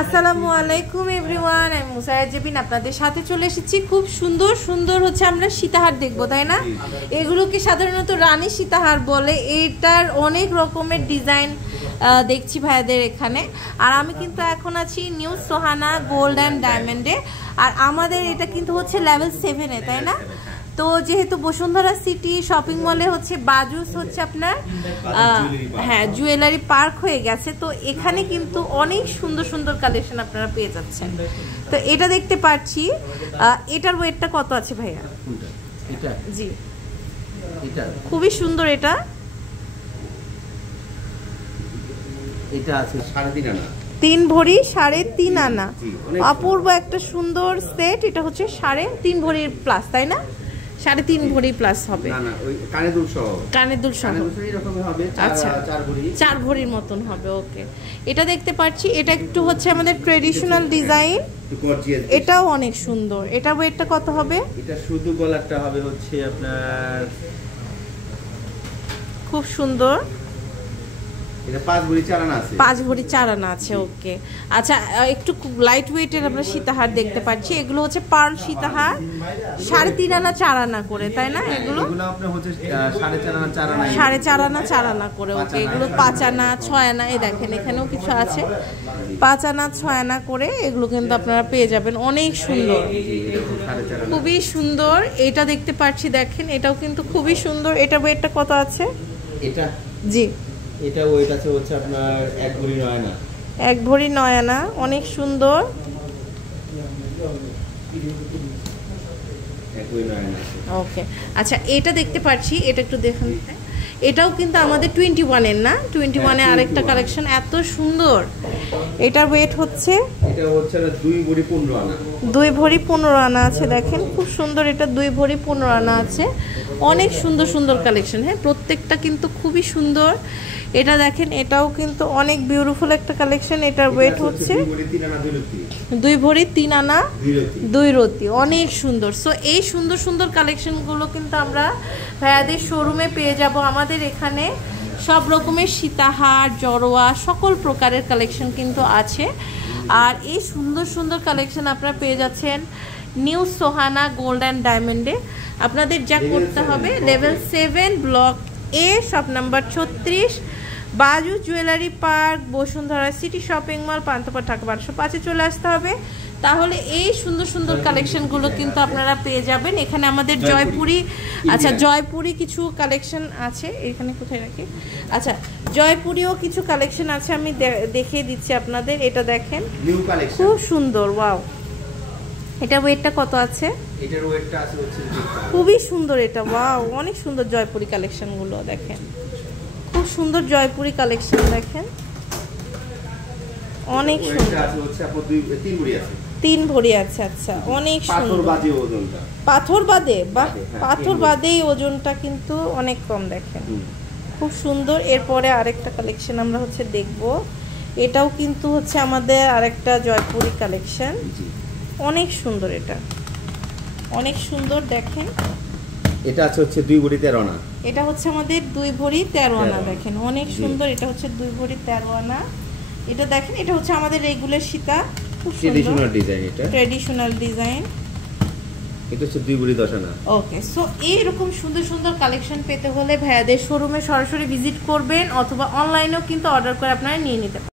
আসসালামু আলাইকুম এভরিওয়ান, আমি মুসাইরা জেবিন আপনাদের সাথে চলে এসেছি। খুব সুন্দর সুন্দর হচ্ছে আমরা সীতাহার দেখবো, তাই না? এগুলোকে সাধারণত রানী সীতাহার বলে। এটার অনেক রকমের ডিজাইন দেখছি ভাইয়াদের এখানে। আর আমি কিন্তু এখন আছি নিউ সোহানা গোল্ড অ্যান্ড ডায়মন্ডে। আর আমাদের এটা কিন্তু হচ্ছে লেভেল 7-এ, তাই না? তো যেহেতু বসুন্ধরা সিটি শপিং মলে হচ্ছে বাজুস হচ্ছে আপনার হ্যাঁ জুয়েলারি পার্ক হয়ে গেছে, তো এখানে কিন্তু অনেক সুন্দর সুন্দর কালেকশন আপনারা পেয়ে যাচ্ছেন। তো এটা দেখতে পাচ্ছি, এটার ওয়েটটা কত আছে ভাইয়া? এটা জি, এটা খুবই সুন্দর। এটা এটা আছে 3.5 আনা, 3 ভরি 3.5 আনা। অপূর্ব একটা সুন্দর সেট। এটা হচ্ছে 3.5 ভরির প্লাস, তাই না? 3.5 ভরি প্লাস হবে। না না, ওই কানের দুল সহ। কানের দুল সহ এরকম হবে। আচ্ছা, 4 ভরির মতন হবে। ওকে, এটা দেখতে পাচ্ছি। এটা একটু হচ্ছে আমাদের ট্রেডিশনাল ডিজাইন, এটাও অনেক সুন্দর। এটা ওয়েটটা কত হবে? এটা শুধু গলাটা হবে হচ্ছে আপনার খুব সুন্দর। এটা 5 ভরি 4 আনা আছে। 5 ভরি 4 আনা আছে। ওকে, আচ্ছা, একটু লাইট ওয়েটের আমরা সীতাহার দেখতে পাচ্ছি। এগুলো হচ্ছে পার্ল সীতাহার, 3.5 আনা 4 আনা করে, তাই না? এগুলো আপনার হচ্ছে 4.5 আনা 4 আনা, 4.5 আনা 4 আনা করে। ওকে, এগুলো 5 আনা 6 আনা, এই দেখেন এখানেও কিছু আছে 5 আনা 6 আনা করে। এগুলো কিন্তু আপনারা পেয়ে যাবেন। অনেক সুন্দর, খুবই সুন্দর। এটা দেখতে পাচ্ছি, দেখেন এটাও কিন্তু খুবই সুন্দর। এটা ওয়েটটা কত আছে? এটা জি, এটা ওয়েট আছে হচ্ছে আপনার 1 ভরি 9 আনা। 1 ভরি 9 আনা, অনেক সুন্দর। 1 ভরি 9 আনা। ওকে, আচ্ছা, এটা দেখতে পাচ্ছি। এটা একটু দেখুন। এটাও কিন্তু আমাদের 21 এর, না? 21 এ আরেকটা কালেকশন, এত সুন্দর। এটার ওয়েট হচ্ছে এটা হচ্ছে 2 ভরি 15 আনা। 2 ভরি 15 আনা আছে। দেখেন খুব সুন্দর। এটা 2 ভরি 15 আনা আছে। অনেক সুন্দর সুন্দর কালেকশন। হ্যাঁ, প্রত্যেকটা কিন্তু খুবই সুন্দর। এটা দেখেন, এটাও কিন্তু অনেক বিউটিফুল একটা কালেকশন। এটার ওয়েট হচ্ছে 2 ভরি 3 আনা 2 রতি। অনেক সুন্দর। সো এই সুন্দর সুন্দর কালেকশনগুলো কিন্তু আমরা ভাইয়াদের শোরুমে পেয়ে যাব। আমাদের এখানে সব রকমের সীতাহার, জড়োয়া, সকল প্রকারের কালেকশন কিন্তু আছে। আর এই সুন্দর সুন্দর কালেকশন আপনারা পেয়ে যাচ্ছেন নিউ সোহানা গোল্ড অ্যান্ড ডায়মন্ডে। আপনাদের যা করতে হবে, level 7 block A, shop number 36, Baju jewellery park, Bashundhara city shopping mall, Panthapath, Dhaka 1205-এ চলে আসতে হবে। তাহলে এই সুন্দর সুন্দর কালেকশনগুলো কিন্তু আপনারা পেয়ে যাবেন। এখানে আমাদের জয়পুরি, আচ্ছা জয়পুরি কিছু কালেকশন আছে। এখানে কোথায় রাখি? আচ্ছা, জয়পুরিও কিছু কালেকশন আছে, আমি দেখিয়ে দিচ্ছি আপনাদের। এটা দেখেন, খুব সুন্দর। ওয়াও, এটা ওয়েটটা কত আছে? এটার ওয়েটটা আছে হচ্ছে খুবই সুন্দর। এটা ওয়াও, অনেক সুন্দর জয়পুরি কালেকশনগুলো দেখেন। খুব সুন্দর জয়পুরি কালেকশন দেখেন, অনেক সুন্দর। আছে হচ্ছে আপু 3 ভরি আছে। 3 ভরি আছে। আচ্ছা, অনেক সুন্দর। পাথর বাদে ওজনটা, পাথর বাদে, বাহ, পাথর বাদেই ওজনটা কিন্তু অনেক কম। দেখেন খুব সুন্দর। এরপরে আরেকটা কালেকশন আমরা হচ্ছে দেখব। এটাও কিন্তু হচ্ছে আমাদের আরেকটা জয়পুরি কালেকশন। অনেক সুন্দর। এটা অনেক সুন্দর। দেখেন এটা আছে হচ্ছে 2 ভরি 13 আনা। এটা হচ্ছে আমাদের 2 ভরি 13 আনা। দেখেন অনেক সুন্দর। এটা হচ্ছে 2 ভরি 13 আনা। এটা দেখেন, এটা হচ্ছে আমাদের রেগুলার সীতা, খুব ট্রেডিশনাল ডিজাইন। এটা ট্রেডিশনাল ডিজাইন। এটা হচ্ছে 2 ভরি 10 আনা। ওকে, সো এইরকম সুন্দর সুন্দর কালেকশন পেতে হলে ভাইয়াদের শোরুমে সরাসরি ভিজিট করবেন, অথবা অনলাইনেও কিন্তু অর্ডার করে আপনারা নিয়ে নিতে পারেন।